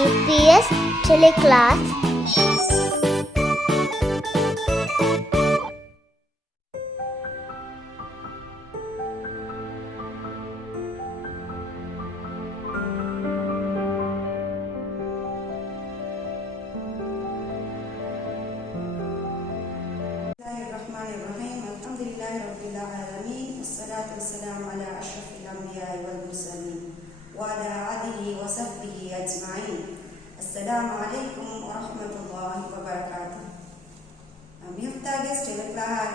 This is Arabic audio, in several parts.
EPS teleclass. Bismillahirrahmanirrahim. Alhamdulillahi rabbil alamin. Wassalatu wassalamu ala ashrafil anbiya'i wal mursalin wa ala alihi wa sahbihi ajma'in. Assalamu alaikum wa rahmatullahi wa barakatuh. Mihaftage stelaklah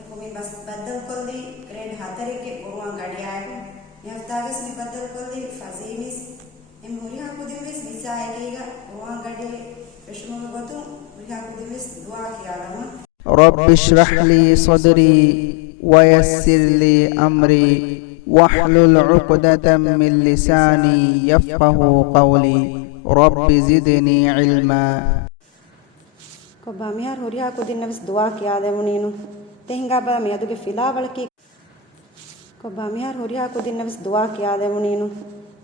ekumi bas badal kolli grade 4 ke Quran gadiyagu. Mihaftage mi badal kolli fazimis em huriha kudimis visa ekega Quran gadiye feshmu gotu huriha kudimis dua kiyalama. رب اشرح لي صدري ويسر لي أمري واحلل عقدة من لساني يفقه قولي رب زدني علما. කොබ්බා මිහාර හොරියා කුදින්නවිස් දුවා කියා දෙමුනීනු තෙහිඟා බා මියදුගේ ෆිලාවලකි කොබ්බා මිහාර හොරියා කුදින්නවිස් දුවා කියා දෙමුනීනු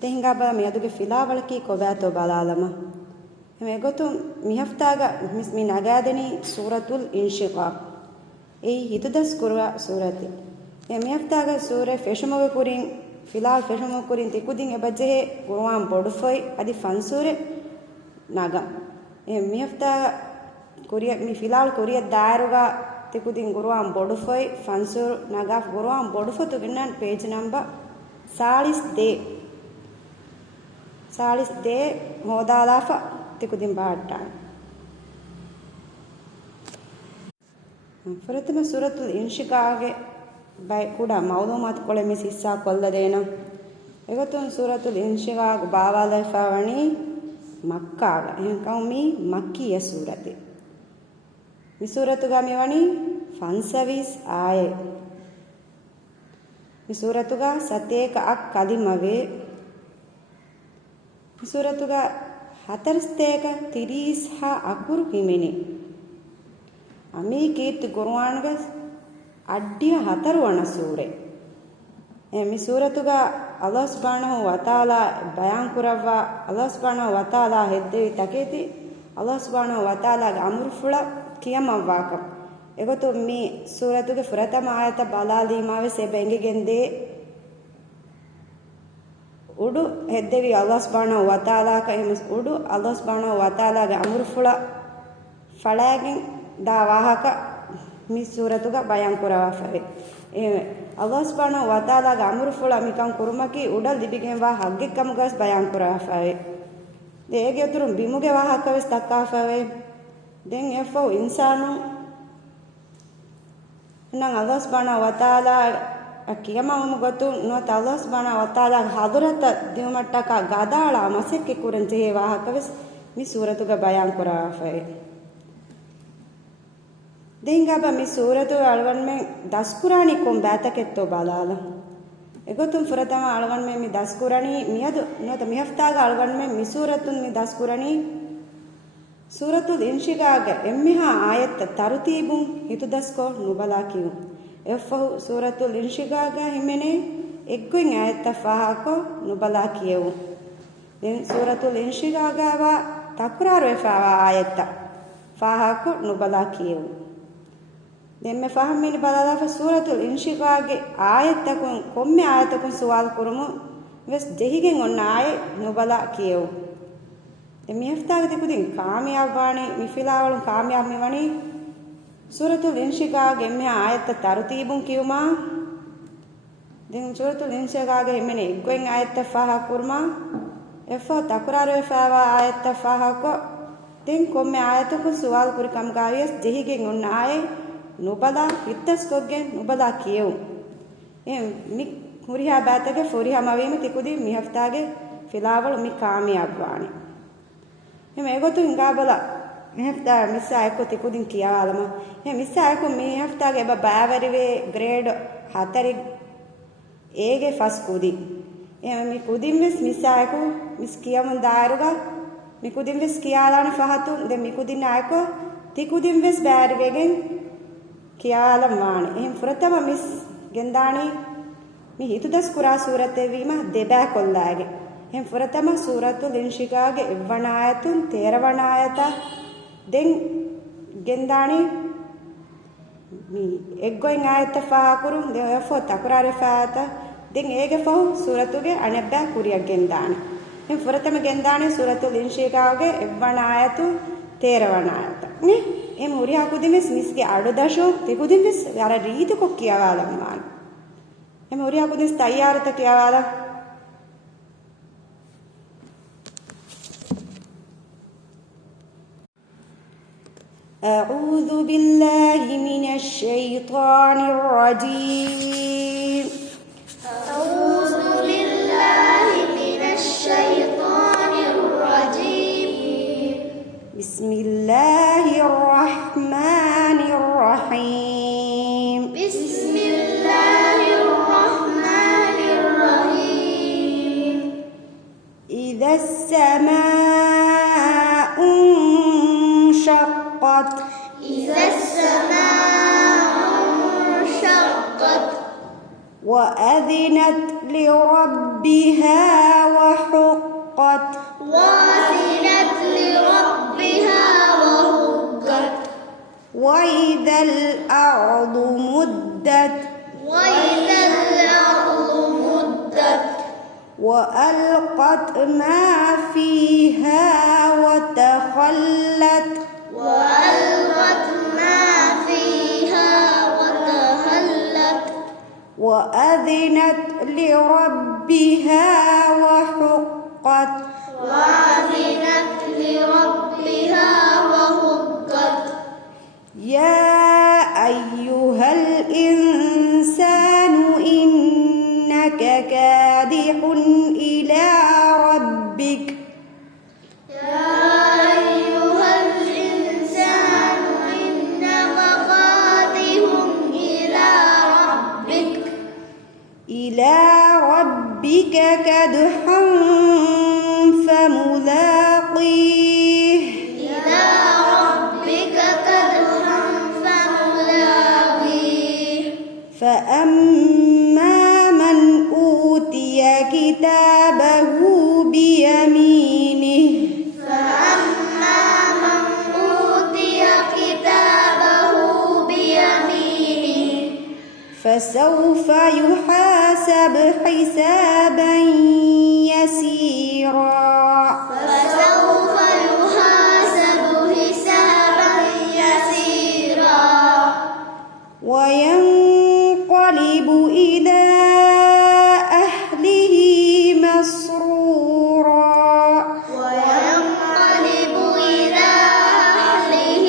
තෙහිඟා බා මියදුගේ ෆිලාවලකි කොබෑතෝ බලාලම එමෙ ගොතු මිහෆ්තාගා මිස් මි නගාදෙනි සූරතුල් ඉන්ෂිකාක් ඒ හිතදස් කුරා සූරති එ මිහෆ්තාගා සූරේ ෆෙෂමව කුරින් ෆිලාල් ෆෙෂමව කුරින් තිකුදින් එබජ්ජේ කුර්ආන් බොඩුෆයි අදි ෆන්සූරේ නගා එ මිහෆ්තාගා Korea mi filal Korea daruga tikudin Quran bodufoi fansur nagaf Quran bodufotu ginnan page number 40 de modalafa tikudin baattan furatama suratul inshiqage bay kuda mawdumat kole mis hissa kolla dena egatun suratul inshiqage bawala fawani makkaga en kaumi makkiya surati mi suratuga mewani fansavis aaye mi suratuga sateka ak kadimave mi suratuga hatarsteka tirisha akuru himeni ami keet qur'anuga addiya hataru wana sure mi suratuga Allah subhanahu wa taala bayan kurawwa Allah subhanahu wa taala heddevi taketi Allah subhanahu wa taala ga amru fula kiyamawaka egotu mi suratuge furatama ayata balalima se bengi gende udu heddevi Allah subhanahu wa taala ka emus udu Allah subhanahu wa taala ga amru fula falagin da wahaka mi suratuga bayan kurawa fave e Allah subhanahu wa taala ga amru fula mi kan kurumaki udal dibigen wa hagge kamugas bayan kurawa fave dege turum bimuge wahaka ves takka fave den efo insanu nan Allah subhanahu wa taala akiyama gotu no Allah subhanahu wa taala hadurata diumatta ka gadala masekke kuran je wahakaves mi suratuga bayan kura fa denga ba mi suratu alwan me daskurani kom bataketto balala egotum furatama alwan me mi daskurani miyadu no ta mihaftaga alwan me mi suratun mi daskurani Suratul Inshiqaga emmiha ayat tartibun hitudasko nubala kiyu effahu Suratul Inshiqaga himene ekkuin ayat fahako nubala kiyu den Suratul Inshiqaga wa takraru efawa ayat fahako nubala kiyu den me fahamini balala fa Suratul Inshiqage ayat takun komme ayatakun suwal kurumu ves jehigen onna ay nubala kiyu emihaftaga tikudin kaamiyab wani mifilawalun kaamiyab mewani suratul inshiqage emme ayat tartibun kiyuma den suratul inshiqage emmene eggen ayat faha kurma efo takraru efawa ayat faha ko den komme ayatuku suwal kuri kam gawies jehigen onna ay nubala hittas koggen nubala kiyu mi huriha batage furiha mawime tikudi mihaftage filawal mi kaamiyab wani එමෙ එගොතු ඉංගාබල මෙහෙෆ්තා මිස්සා එක්ක තිකුදින් කියාලම එ මිස්සා එක්ක මේ හෆ්තාගේ බෑවරිවේ ග්‍රේඩ් 4 ඒගේ ෆස් කුදි එමෙ මි කුදින් විස් මිස්සා එක්ක මිස් කියමුන් දායරුගා මි කුදින් විස් කියාලාන ෆහතු දෙ මි කුදින් ආයක තිකුදින් විස් බෑරිවෙගෙන් කියාලම් වානේ එහෙන් ෆුරතම මිස් ගෙන්දානි මි හිතුදස් කුරා සූරතේ වීම දෙබෑ කොල්ලාගේ එහෙන් ෆුරතම සූරතුල් ඉන්ෂිකාගේ එවණ ආයතුන් තේරවණ ආයත දෙන් ගෙන්දානි mi eggoin ayata faakuru de oyafo takurare faata den ege fahu suratuge anebba kuriya gendana en furatama gendana suratul inshikawge evwana ayatu terawana ayata ne em uriya kudimes miske adu dasho te kudimes ara reedu ko kiyawala man em uriya kudis tayyarata kiyawala أعوذ بالله من الشيطان الرجيم أعوذ بالله من الشيطان الرجيم بسم الله الرحمن الرحيم بسم الله الرحمن الرحيم إذا السماء انشقت إذا السماء انشقت وأذنت لربها وحقت وأذنت لربها وحقت وإذا الأرض مدت وإذا الأرض مدت وألقت ما فيها وتخلت وألقت ما فيها وتخلت وأذنت لربها وحقت وأذنت لربها وحقت يا أيها الإنسان إنك كادح إلى ربك يا أيها الإنسان إنك قادح إلى ربك كدحا فملاقيه إلى ربك كدحا فملاقيه فأما من أوتي كتابه بيمينه فأما من أوتي كتابه بيمينه فسوف يحاسب حسابا يسيرا فسوف يحاسب حسابا يسيرا وينقلب إلى أهله مسرورا وينقلب إلى أهله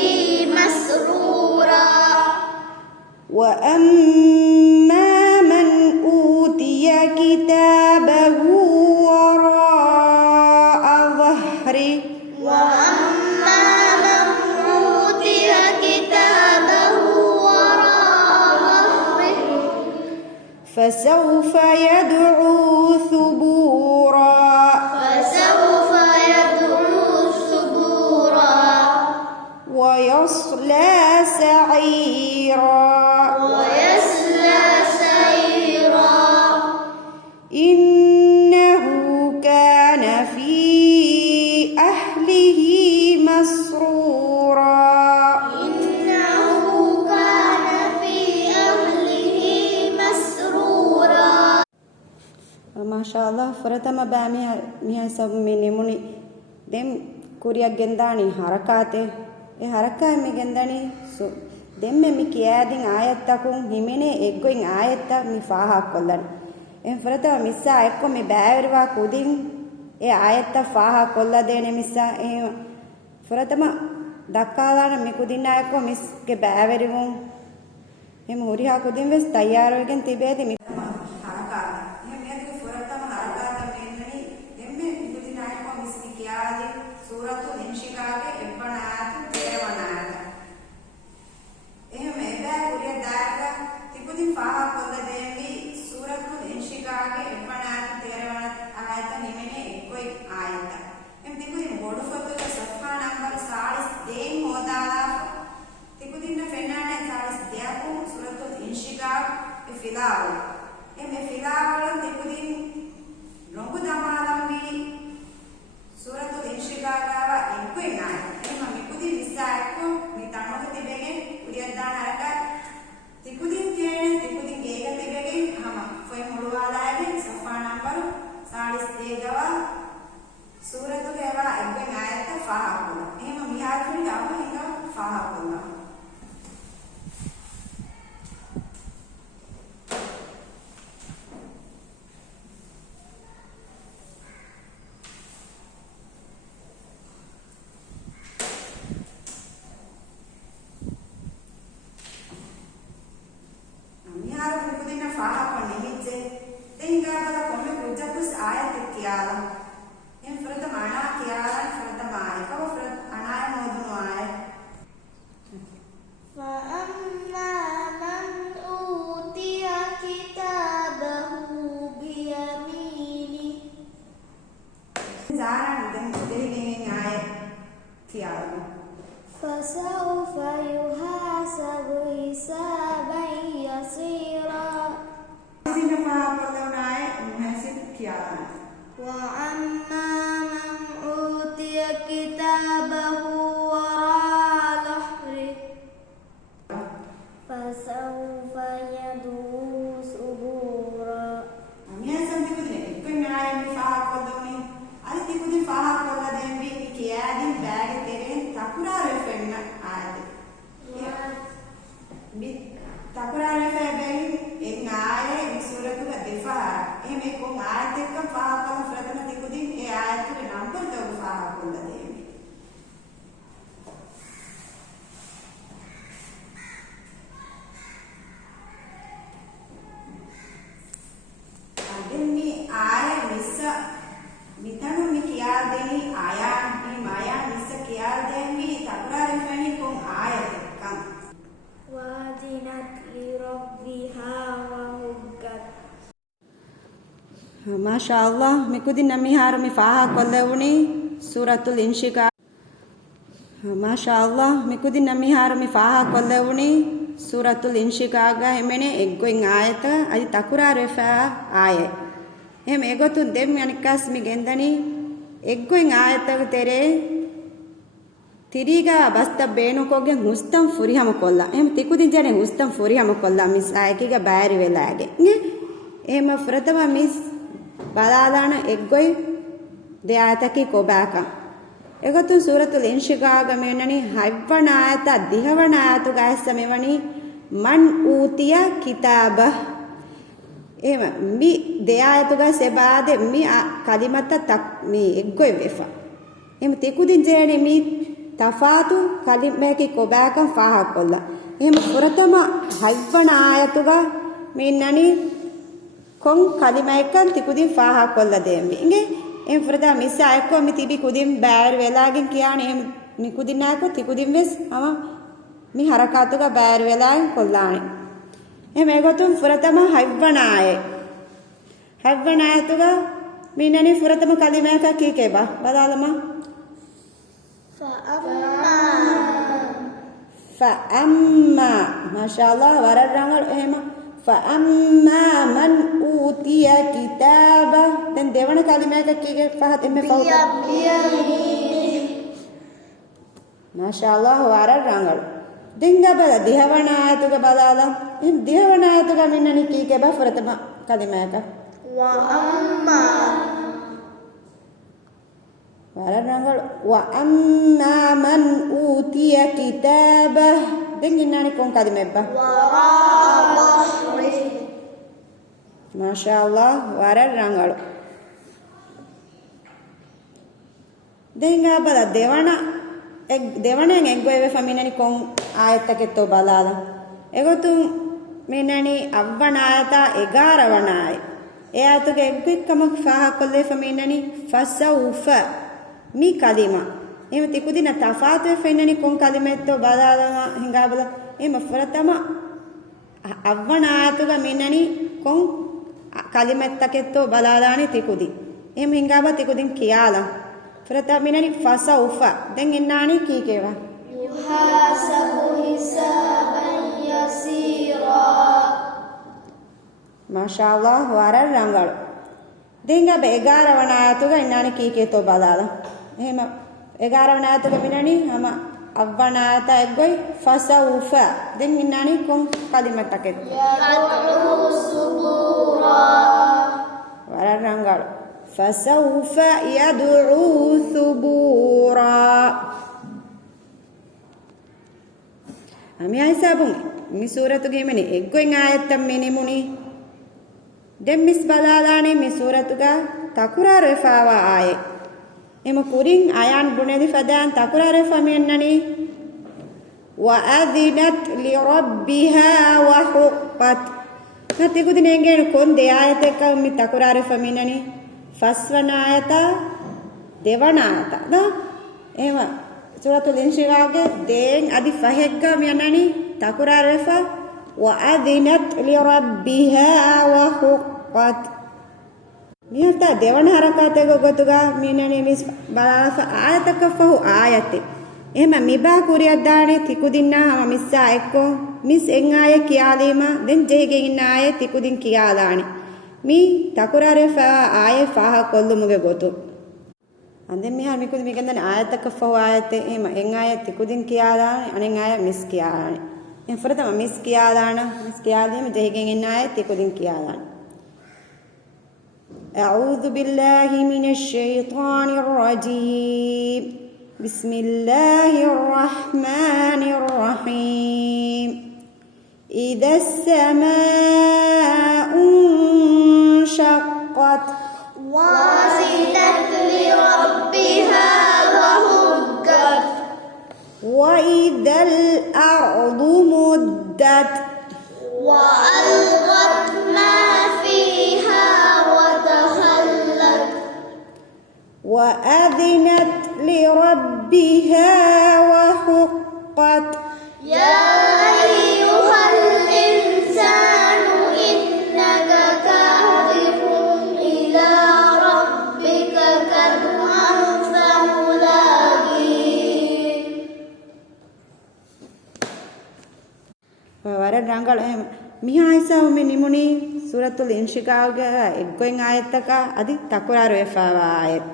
مسرورا وأما من أوتي كتابه وراء ظهره وأما من أوتي كتابه وراء ظهره فسوف يدعو ثبورا فسوف يدعو ثبورا ويصلى سعيرا ويصلى سعيرا إنه كان في أهله مسرورا إنه كان في أهله مسرورا ما شاء الله فرتما بامي ميها سب مني دم كوريا جنداني حركاته حركة مي جنداني دم مي كيادين آيات تكون همينه إيجوين آيات تا مي فاها كلن فرتما مسا إيكو مي باوروا كودين آيات تا فاها كلا دينه مسا فرتما دكالانا مي كودين آيكو مس كباوريون موريها كودين بس تياروين تبيدي مي නම්බරු 43 ගවා සූරතු ගේවා එක්ගෙන් ආයත ෆාහකුල එහෙම මිහාර ෆිල් අවම හිඟ ෆාහකුල فسوف يحاسب حسابا يسيرا وأما من أوتي كتابه وراء ظهره فسوف يدعو ثبورا وأذنت لربها وحقت Masya Allah mikudin namiharu mi faha kollewuni suratul inshika Masya Allah mikudin namiharu mi faha kollewuni suratul inshika ga emene eggoin ayata adi takura refa aye em egotun dem anikas mi gendani eggoin ayata tere tiriga basta beenu koge hustam furihama kolla em tikudin jane hustam furihama kolla mis aykiga baari velage nge em fratama mis balaalana eggoi de ayataki kobaka egotun suratul inshiqaga menani haywana ayata dihawana ayatu gaissa mewani man utiya kitaba ema mi de ayatu ga sebade mi kalimata tak mi eggoi vefa em tikudin jene mi tafatu kalimeki kobaka faha kolla em furatama haywana ayatu ga menani kon kalima ekkan tikudin faha kolla dembi inge em freda misa ekko mi tibi kudin baar velagen kiyane em mi kudin nako tikudin ves ama mi harakatu ga baar velagen kollane em egotun furatama hayvanaye tuga minani furatama kalima ekka kikeba badalama fa amma mashallah wararangal ehma فأما من أوتي كتابه then devana kalimaka kige fahat emme fawta mashallah wara rangal dinga bala dihavana ayatuga badala em dihavana ayatuga minnani kige ba furatama kalimaka wa amma wara rangal wa amma man utiya kitabah denginani kon kalimebba mashallah wara rangalu denga bala devanen eggoeve faminani kon ayatake to balala egotun menani avwana ayata 11 wanay e ayatuge eggikama faha kolle faminani fasawfa mi kalima em tikudina tafatu fenani kon kalimetto balala hingabala em furatama avwana ayatuga menani kon kalimettaketto balalani tikudi em hingaba tikudin kiyala furata minani fasaufa den innani kikeva yuhasabu hisaban yasira mashallah wara rangal denga be 11 wana ayatuga innani kiketo balala ehema 11 wana ayatuga minani ama avwana ayata eggoi fasaufa den innani kon kalimettaketto Wararanggal. Fasawfa yad'u thubura. Ami aisabun mi suratu gemeni eggoin ayattam menimuni. Dem mis balalani mi suratu ga takura refawa aye. Ema kurin ayan bunedi fadan takura refamennani. Wa adhinat li rabbiha wa huqqat. Nati kudin engen kon de ayatekka mi takura refamenani. Faswana ayata devana ayata. Da ema suratul inshirage den adi fahegga menani takura refa wa adhinat li rabbiha wa huqqat. Mihata devana harakatego gotuga menani mis balalafa ayatakka fahu ayate. Ehma miba kuriyad daane tikudinna ama missa ekko mis en aya kiyalima den jehige inna aya tikudin kiyalani mi takurare fa aya faha kollumuge gotu anden mi har mikud mi gandane ayatakka fa ayate ehma en aya tikudin kiyalani anen aya mis kiyalani en furtama mis kiyalana mis kiyalima jehige inna aya tikudin kiyalani a'udhu billahi minash shaitanir rajim. بسم الله الرحمن الرحيم إذا السماء انشقت وأذنت لربها وهجت وإذا الأرض مدت وألقت ما فيها وتخلت وأذنت لربها وحقت يا أيها الإنسان إنك كادح إلى ربك كدحا فملاقيه. Wararanggal miha isa umi nimuni suratul inshikaga eggoin ayataka adi takuraru efawa ayat.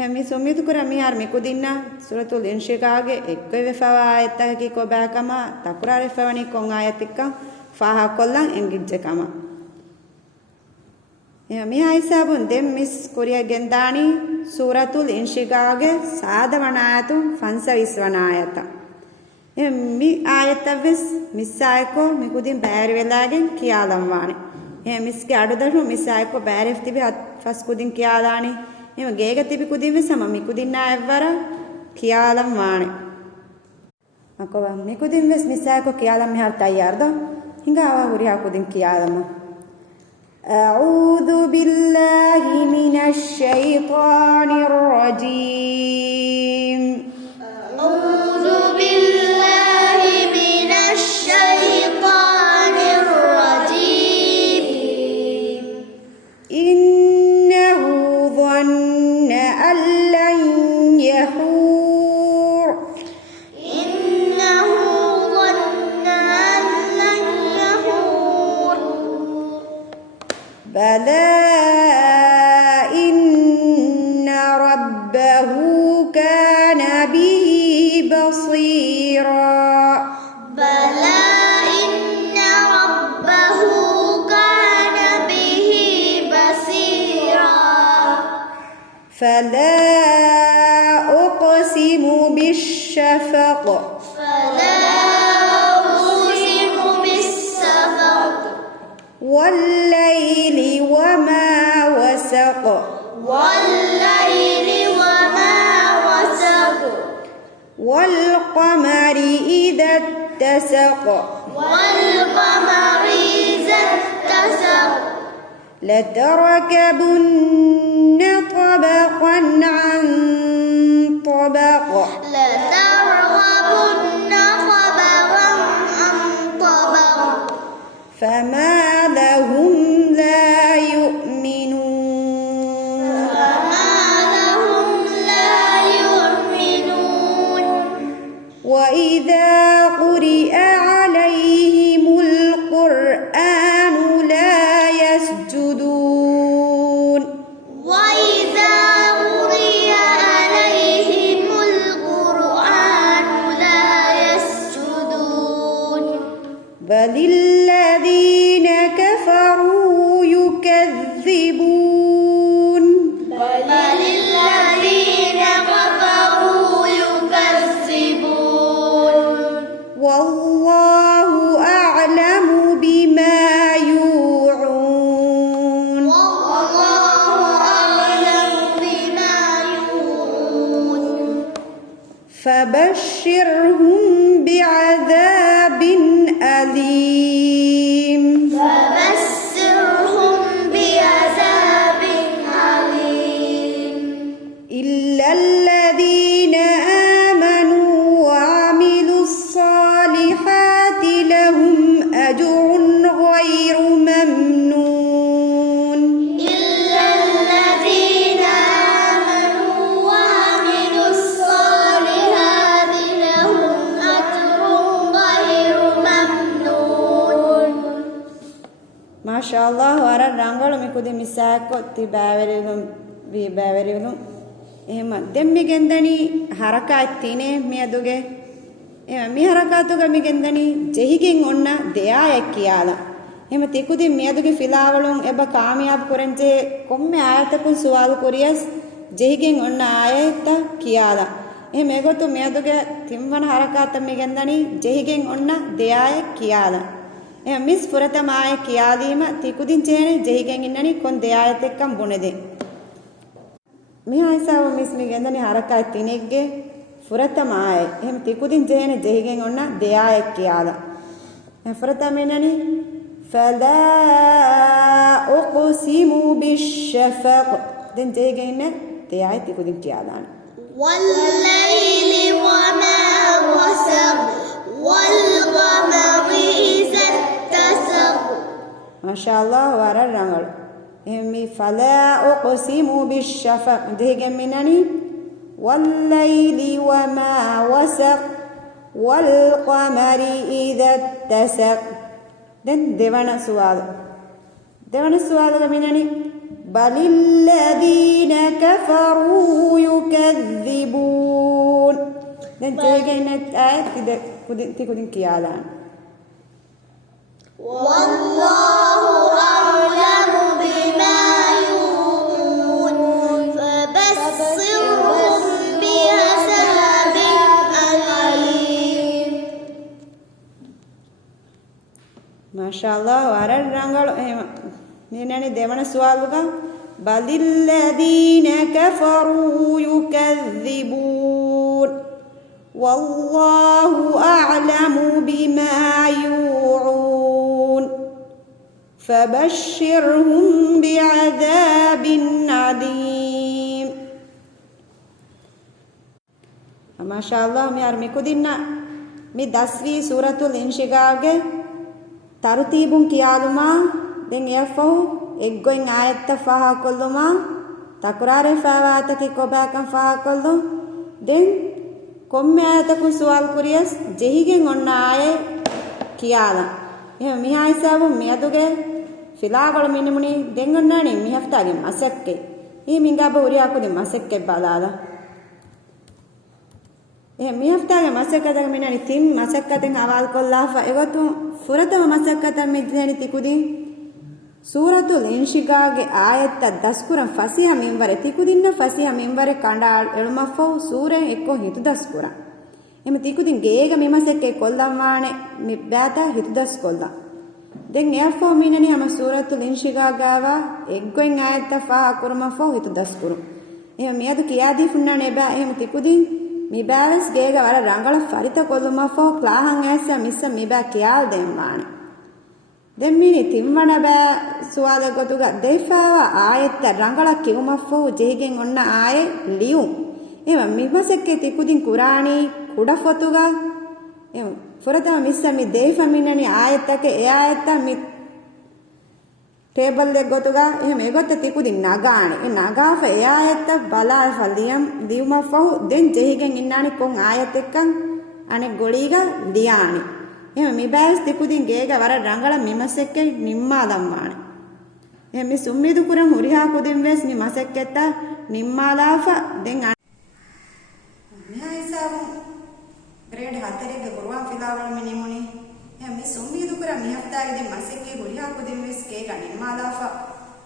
Mi somitu kura mi har mikudinna suratul inshikage ekko vefawa ayata ki ko bakama takurare fawani kon ayatikka faha kollan engijje kama mi aisabun dem mis kuriya gendani suratul inshikage sadavana ayatu fansa viswana ayata mi ayata ves misayko mikudin baari velagen kiyalam wani miske adudashu misayko baari tibi fas kudin kiyalani එම ගේග තිබි කුදින්වෙ සම මිකුදින්නා එවර කියාලම් වානේ අකව මිකුදින්වෙස් මිසායකෝ කියාලම් මෙහර තයාරද හිඟාවා හුරියා කුදින් කියාලම أعوذ بالله من الشيطان الرجيم أعوذ بالله من الشيطان الرجيم إنه ظن أن لن يحور إنه ظن أن لن يحور بلى إن ربه كان به بصيرا بلى إن ربه كان به بصيرا فلا أقسم بالشفق فلا أقسم بالشفق والليل وما وسق والليل وما وسق والقمر إذا اتسق والقمر إذا اتسق لتركبن طبقا عن طبق لترغبن طبقا عن طبق فما لهم لا يؤمنون فما لهم لا يؤمنون وإذا قرئ عليهم القرآن لا يسجدون فبشرهم بعذاب أليم فبشرهم بعذاب أليم إلا الذين آمنوا وعملوا الصالحات لهم أجر غير ممنون إلا الذين آمنوا وعملوا الصالحات لهم أجر غير ممنون ما شاء الله ورا رانغلو ميكودي مساكو تي باوريلum vi باوريلum එහෙම දෙම්මි ගෙන්දනි හරකාත් තිනේ මියදුගේ එහෙම මි හරකාතුග මි ගෙන්දනි ජෙහිගෙන් ඔන්න දෙයායක් කියලා එහෙම තිකුදි මියදුගේ ෆිලාවලුන් එබ කාමියාබ් කරන්ජේ කොම්මේ ආයතකුන් සුවාල් කුරියස් ජෙහිගෙන් ඔන්න ආයත කියලා එහෙම ඒගොතු මියදුගේ තිම්වන හරකාත මි ගෙන්දනි ජෙහිගෙන් ඔන්න දෙයායක් කියලා එහෙම මිස් ෆුරතම ආය කියාදීම තිකුදින් චේනේ ජෙහිගෙන් ඉන්නනි කොන් දෙයායත් එක්කම් බොනේදේ මිහායිසාව මිස් මි ගෙන්දනි හරකාත් තිනෙග්ගේ ෆුරතම ආය එහෙම තිකුදින් චේනේ ජෙහිගෙන් ඔන්න දෙයායක් කියලා එහෙම ෆුරතම ඉන්නනි فلا أقسم بالشفق دين جيجين تياي تكودين كيالان والليل وما وسق والقمر إذا اتسق ما شاء الله ورا الرمل إمي فلا أقسم بالشفق جيجين منني والليل وما وسق والقمر إذا اتسق دين ديوانا سؤال منني بل الذين كفروا يكذبون دين جيجين آيات تكودين كيالان والله أعلم بما يوعون فبشرهم بعذاب أليم ما شاء الله ورا الرنجل نيناني ديوانا سؤالوغا بل الذين كفروا يكذبون والله أعلم بما يوعون فبشرهم بعذاب عليم ما شاء الله ميار ميكودينا مي دسوي سورة الانشقاق ترتيبون كيالما دين يفو اگوين آيات فاها كلما تقرار فاواتك كوباكا فاها كلو دين كم آياتكم سوال كوريس جهيگين onna آية كيالا එහෙම මිහායිසාව මියදුගේ ෆිලාවල මිනිමුනි දෙංගන්නනේ මිහෆ්තාගේ මසක්කේ ඊ මිංගාබ උරියාකුදි මසක්කේ බලාලා එහෙම මිහෆ්තාගේ මසක්කතක මිනනි තින් මසක්කතෙන් අවල් කොල්ලාෆා එවතු ෆුරතම මසක්කත මිදෙනි තිකුදි සූරතුල් ඉන්ෂිකාගේ ආයත්ත දස්කුරන් ෆසියා මින්වර තිකුදින්න ෆසියා මින්වර කණ්ඩාල් එළුමෆෝ සූරෙන් එක්කෝ හිතු දස්කුරන් එමෙ තිකුදින් ගේග මිමසෙක්කේ කොල්ලම්මානේ මිබ්බෑතා හිතු දස් කොල්ලා දෙන් එෆෝ මිනනි හම සූරතුල් ඉන්ෂිකාගාවා එක්ගොෙන් ආයත්ත ෆා කුරුමෆෝ හිතු දස්කුරු එමෙ මියදු කියාදී ෆුන්නානේ බෑ එමෙ තිකුදින් මිබෑස් ගේග වර රංගල ෆරිත කොල්ලුමෆෝ ක්ලාහන් ඇස්සා මිස්ස මිබෑ කියාල් දෙම්මානේ දෙම්මිනි තිම්වන බෑ සුවාද ගොතුග දෙෆාවා ආයත්ත රංගල කිවුමෆෝ ජෙහිගෙන් ඔන්න ආයේ ලියු එම මිමසෙක්කේ තිකුදින් කුරාණි කුඩෆොතුග එම ෆොරතම මිස්ස මි දෙෆමිනනි ආයත්තක ඒ ආයත්ත මි ಟೇಬಲ್ ದೆ ಗೊತ್ತುಗ එහෙම ඒගොත තිකුදින් නගාණි ඒ නගාෆ ඒ ආයත්ත බලා ෆලියම් දියුමෆහු දෙන් ජෙහිගෙන් ඉන්නානි කොන් ආයත් එක්කන් අනේ ගොලීග ලියානි එහෙම මිබෑස් තිකුදින් ගේග වර රංගල මිමසෙක්කේ නිම්මා දම්මාණි එහෙම මි සුම්මිදු කුරන් හුරිහා කුදින් වෙස් නි මසෙක්කෙත්ත නිම්මාලාෆ දෙන් මිහයිසාව grade 4 ಗೆ ಗುರುವಾನ್ ಫಿಲಾವಲ್ ಮಿನಿಮುನಿ එහෙම මි සුම්මිදු කුරන් මි හෆ්තාගේ දෙ මසෙක්කේ හුරිහා කුදින් වෙස් කේග නිම්මාලාෆ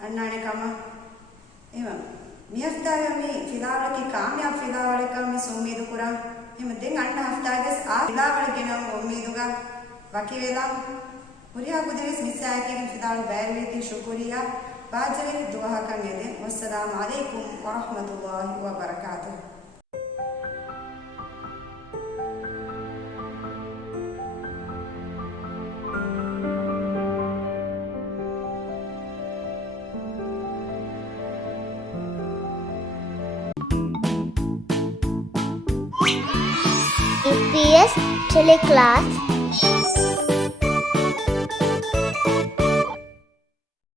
අන්නානේ කම එහෙම මි හෆ්තාගේ මි ෆිලාවලකි කාමියාබ් ෆිලාවලක මි සුම්මිදු කුරන් එහෙම දෙන් අන්න හෆ්තාගේ ආ ෆිලාවල ගෙනම් උම්මීදුගා වකි වේලා හුරියා කුදිරිස් මිසායකේ ෆිදාල් බෑරිති ශුක්‍රියා बाजरे दुआ करने दें। वस्सलामु अलैकुम व रहमतुल्लाहि व बरकातुहू। EPS teleclass